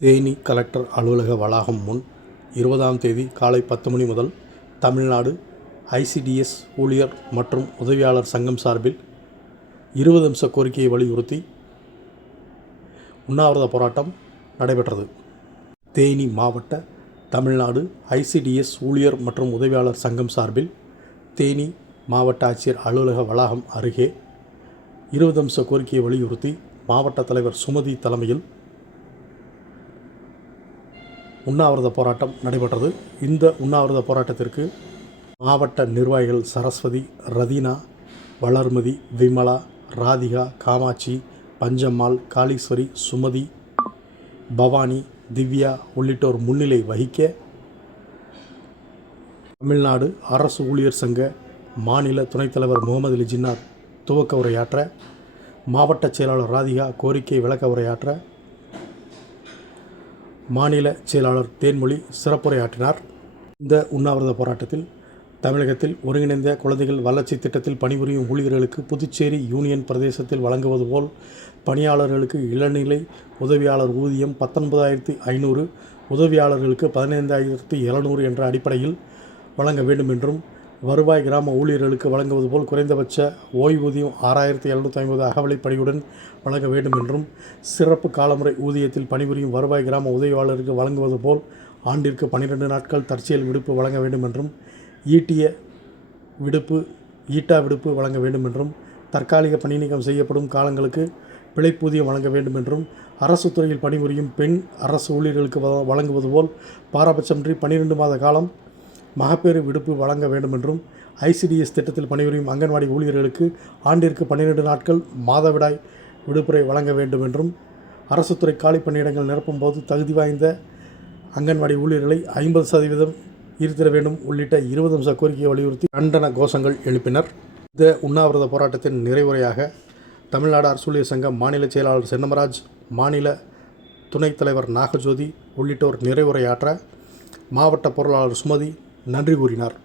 Theni collector அலுவலக வளாகம் முன் இருபதாம் தேதி காலை பத்து மணி முதல் தமிழ்நாடு ஐசிடிஎஸ் ஊழியர் மற்றும் உதவியாளர் சங்கம் சார்பில் இருபது அம்ச கோரிக்கையை வலியுறுத்தி உண்ணாவிரத போராட்டம் நடைபெற்றது. தேனி மாவட்ட தமிழ்நாடு ஐசிடிஎஸ் ஊழியர் மற்றும் உதவியாளர் சங்கம் சார்பில் தேனி மாவட்ட ஆட்சியர் அலுவலக வளாகம் அருகே இருபது அம்ச கோரிக்கையை வலியுறுத்தி மாவட்ட தலைவர் சுமதி தலைமையில் உண்ணாவிரத போராட்டம் நடைபெற்றது. இந்த உண்ணாவிரத போராட்டத்திற்கு மாவட்ட நிர்வாகிகள் சரஸ்வதி ரதீனா வளர்மதி விமலா ராதிகா காமாட்சி பஞ்சம்மாள் காளீஸ்வரி சுமதி பவானி திவ்யா உள்ளிட்டோர் முன்னிலை வகிக்க தமிழ்நாடு அரசு ஊழியர் சங்க மாநில துணைத் தலைவர் முகமது அலி ஜின்னார் துவக்க உரையாற்ற மாவட்ட செயலாளர் ராதிகா கோரிக்கை விளக்க உரையாற்ற மாநில செயலாளர் தேன்மொழி சிறப்புரையாற்றினார். இந்த உண்ணாவிரத போராட்டத்தில் தமிழகத்தில் ஒருங்கிணைந்த குழந்தைகள் வளர்ச்சி திட்டத்தில் பணிபுரியும் ஊழியர்களுக்கு புதுச்சேரி யூனியன் பிரதேசத்தில் வழங்குவது போல் பணியாளர்களுக்கு இளநிலை உதவியாளர் ஊதியம் பத்தொன்பதாயிரத்தி ஐநூறு உதவியாளர்களுக்கு பதினைந்தாயிரத்தி எழுநூறு என்ற அடிப்படையில் வழங்க வேண்டும் என்றும் வருவாய் கிராம ஊழியர்களுக்கு வழங்குவது போல் குறைந்தபட்ச ஓய்வூதியம் ஆறாயிரத்தி எழுநூற்றி ஐம்பது அகவலைப்படியுடன் வழங்க வேண்டும் என்றும் சிறப்பு காலமுறை ஊதியத்தில் பணிபுரியும் வருவாய் கிராம உதவியாளருக்கு வழங்குவது போல் ஆண்டிற்கு பன்னிரெண்டு நாட்கள் தற்செயல் விடுப்பு வழங்க வேண்டும் என்றும் ஈட்டிய விடுப்பு ஈட்டா விடுப்பு வழங்க வேண்டும் என்றும் தற்காலிக பணிநீக்கம் செய்யப்படும் காலங்களுக்கு பிழைப்பூதியம் வழங்க வேண்டும் என்றும் அரசு துறையில் பணிபுரியும் பெண் அரசு ஊழியர்களுக்கு வ- வழங்குவது போல் பாரபட்சமின்றி பன்னிரெண்டு மாத காலம் மகப்பேறு விடுப்பு வழங்க வேண்டும் என்றும் ஐசிடிஎஸ் திட்டத்தில் பணிபுரியும் அங்கன்வாடி ஊழியர்களுக்கு ஆண்டிற்கு பன்னிரெண்டு நாட்கள் மாதவிடாய் விடுப்புரை வழங்க வேண்டும் என்றும் அரசு துறை காலி பணியிடங்கள் நிரப்பும் போது தகுதி வாய்ந்த அங்கன்வாடி ஊழியர்களை ஐம்பது சதவீதம் ஈர்த்திட வேண்டும் உள்ளிட்ட இருபது அம்ச கோரிக்கையை வலியுறுத்தி கண்டன கோஷங்கள் எழுப்பினர். இந்த உண்ணாவிரத போராட்டத்தின் நிறைவுரையாக தமிழ்நாடு அரசு சங்கம் சங்க மாநில செயலாளர் சென்னமராஜ் மாநில துணைத் தலைவர் நாகஜோதி உள்ளிட்டோர் நிறைவுரையாற்ற மாவட்ட பொருளாளர் சுமதி நன்றி கூறினார்.